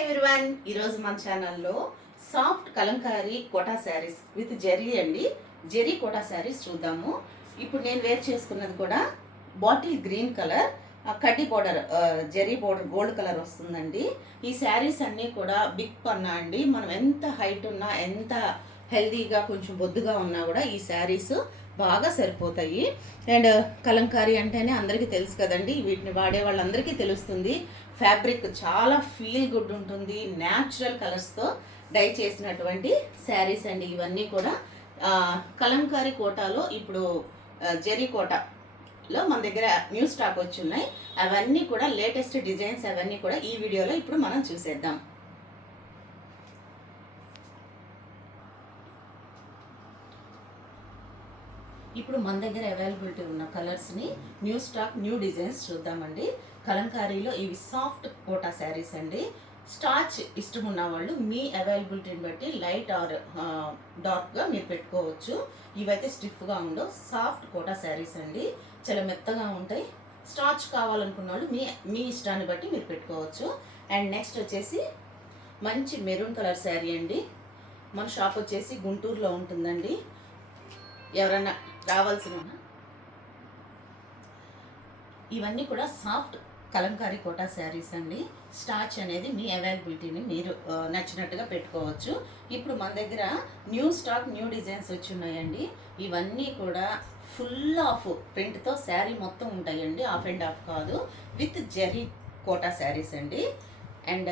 Everyone, ఈరోజు మన ఛానల్లో soft kalamkari Kota saris with zari అండి. జెరీ కోటా శారీస్ చూద్దాము. ఇప్పుడు నేను వేర్ చేసుకున్నది కూడా బాటిల్ గ్రీన్ కలర్, కడ్డీ border, zari border gold colour వస్తుందండి. ఈ శారీస్ అన్నీ కూడా బిగ్ పన్నా అండి. మనం ఎంత హైట్ ఉన్నా, ఎంత హెల్దీగా కొంచెం బొద్దుగా ఉన్నా కూడా ఈ శారీస్ బాగా సరిపోతాయి. అండ్ కలంకారీ అంటేనే అందరికీ తెలుసు కదండి, వీటిని వాడే వాళ్ళందరికీ తెలుస్తుంది. ఫ్యాబ్రిక్ చాలా ఫీల్ గుడ్ ఉంటుంది. న్యాచురల్ కలర్స్తో డై చేసినటువంటి శారీస్ అండి ఇవన్నీ కూడా. కలంకారీ కోటాలో ఇప్పుడు జెరీ కోటాలో మన దగ్గర న్యూ స్టాక్ వచ్చి ఉన్నాయి. అవన్నీ కూడా లేటెస్ట్ డిజైన్స్, అవన్నీ కూడా ఈ వీడియోలో ఇప్పుడు మనం చూసేద్దాం. ఇప్పుడు మన దగ్గర అవైలబిలిటీ ఉన్న కలర్స్ని, న్యూ స్టాక్, న్యూ డిజైన్స్ చూద్దామండి. కలంకారీలో ఇవి సాఫ్ట్ కోటా శారీస్ అండి. స్టార్చ్ ఇష్టం ఉన్న వాళ్ళు మీ అవైలబిలిటీని బట్టి లైట్ ఆర్ డార్క్గా మీరు పెట్టుకోవచ్చు. ఇవైతే స్టిఫ్గా ఉండవు, సాఫ్ట్ కోటా శారీస్ అండి. చాలా మెత్తగా ఉంటాయి. స్టార్చ్ కావాలనుకున్న వాళ్ళు మీ ఇష్టాన్ని బట్టి మీరు పెట్టుకోవచ్చు. అండ్ నెక్స్ట్ వచ్చేసి మంచి మెరూన్ కలర్ శారీ అండి. మన షాప్ వచ్చేసి గుంటూరులో ఉంటుందండి. ఎవరైనా రావాల్సిన ఇవన్నీ కూడా సాఫ్ట్ కలంకారీ కోటా శారీస్ అండి. స్టార్చ్ అనేది మీ అవైలబిలిటీని మీరు నచ్చినట్టుగా పెట్టుకోవచ్చు. ఇప్పుడు మన దగ్గర న్యూ స్టాక్, న్యూ డిజైన్స్ వచ్చి ఉన్నాయండి. ఇవన్నీ కూడా ఫుల్ ఆఫ్ ప్రింట్తో శారీ మొత్తం ఉంటాయండి, ఆఫ్ అండ్ ఆఫ్ కాదు, విత్ జెరీ కోటా శారీస్ అండి. అండ్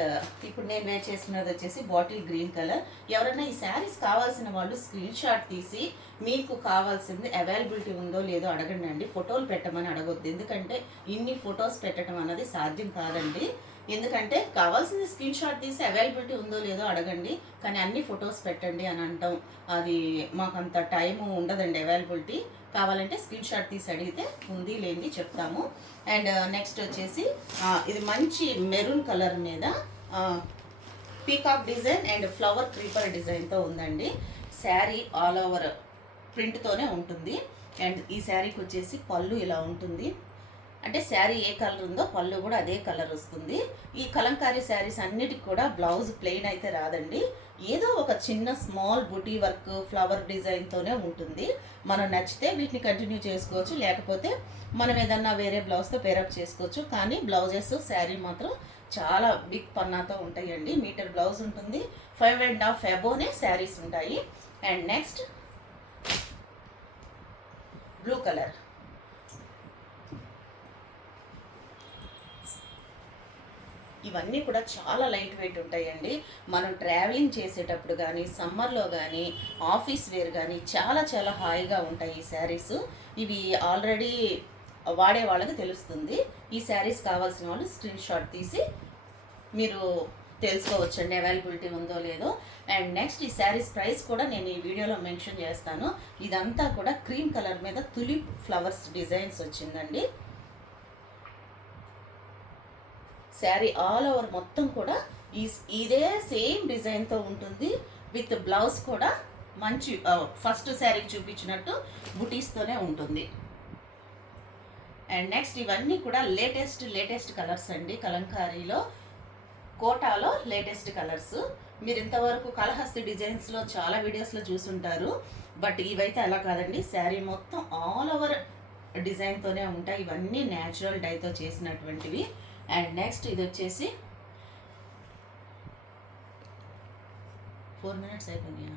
ఇప్పుడు నేను వేర్ చేస్తున్నది వచ్చేసి బాటిల్ గ్రీన్ కలర్. ఎవరైనా ఈ శారీస్ కావాల్సిన వాళ్ళు స్క్రీన్ షాట్ తీసి మీకు కావాల్సింది అవైలబిలిటీ ఉందో లేదో అడగండి అండి. ఫోటోలు పెట్టమని అడగొద్దు, ఎందుకంటే ఇన్ని ఫొటోస్ పెట్టడం అన్నది సాధ్యం కాదండి. ఎందుకంటే కావాల్సింది స్క్రీన్ షాట్ తీసి అవైలబిలిటీ ఉందో లేదో అడగండి, కానీ అన్ని ఫొటోస్ పెట్టండి అని అంటాం. అది మాకంత టైము ఉండదండి. అవైలబిలిటీ కావాలంటే స్క్రీన్ షాట్ తీసి అడిగితే ఉంది లేనిది చెప్తాము. అండ్ నెక్స్ట్ వచ్చేసి ఇది మంచి మెరూన్ కలర్ మీద peacock design and flower creeper డిజైన్తో ఉందండి. శారీ ఆల్ ఓవర్ ప్రింట్తోనే ఉంటుంది. అండ్ ఈ శారీకి వచ్చేసి పళ్ళు ఇలా ఉంటుంది. అంటే శారీ ఏ కలర్ ఉందో పళ్ళు కూడా అదే కలర్ వస్తుంది. ఈ కలంకారీ శారీస్ అన్నిటికి కూడా బ్లౌజ్ ప్లెయిన్ అయితే రాదండి. ఏదో ఒక చిన్న స్మాల్ బుటీ వర్క్, ఫ్లవర్ డిజైన్తోనే ఉంటుంది. మనం నచ్చితే వీటిని కంటిన్యూ చేసుకోవచ్చు, లేకపోతే మనం ఏదన్నా వేరే బ్లౌజ్తో పేరప్ చేసుకోవచ్చు. కానీ బ్లౌజెస్ శారీ మాత్రం చాలా బిగ్ పన్నాతో ఉంటాయండి. మీటర్ బ్లౌజ్ ఉంటుంది, 5.5 అబోనే శారీస్ ఉంటాయి. And next blue colour. ఇవన్నీ కూడా చాలా లైట్ వెయిట్ ఉంటాయండి. మనం ట్రావెలింగ్ చేసేటప్పుడు కానీ, సమ్మర్లో కానీ, ఆఫీస్ వేర్ కానీ చాలా చాలా హాయిగా ఉంటాయి ఈ శారీస్. ఇవి ఆల్రెడీ వాడే వాళ్ళకి తెలుస్తుంది. ఈ శారీస్ కావాల్సిన వాళ్ళు స్క్రీన్ షాట్ తీసి మీరు తెలుసుకోవచ్చండి అవైలబిలిటీ ఉందో లేదో. అండ్ నెక్స్ట్ ఈ శారీస్ ప్రైస్ కూడా నేను ఈ వీడియోలో మెన్షన్ చేస్తాను. ఇదంతా కూడా క్రీమ్ కలర్ మీద తులిప్ ఫ్లవర్స్ డిజైన్స్ వచ్చిందండి. శారీ ఆల్ ఓవర్ మొత్తం కూడా ఇదే సేమ్ డిజైన్తో ఉంటుంది. విత్ బ్లౌజ్ కూడా మంచి ఫస్ట్ శారీకి చూపించినట్టు బుటీస్తోనే ఉంటుంది. అండ్ నెక్స్ట్ ఇవన్నీ కూడా లేటెస్ట్ కలర్స్ అండి. కలంకారీలో కోటాలో లేటెస్ట్ కలర్స్. మీరు ఇంతవరకు కలహస్తి డిజైన్స్లో చాలా వీడియోస్లో చూసుంటారు, బట్ ఇవైతే అలా కాదండి. శారీ మొత్తం ఆల్ ఓవర్ డిజైన్తోనే ఉంటాయి. ఇవన్నీ న్యాచురల్ డైతో చేసినటువంటివి. అండ్ నెక్స్ట్ ఇది వచ్చేసి 4 minutes అయిపోయింది.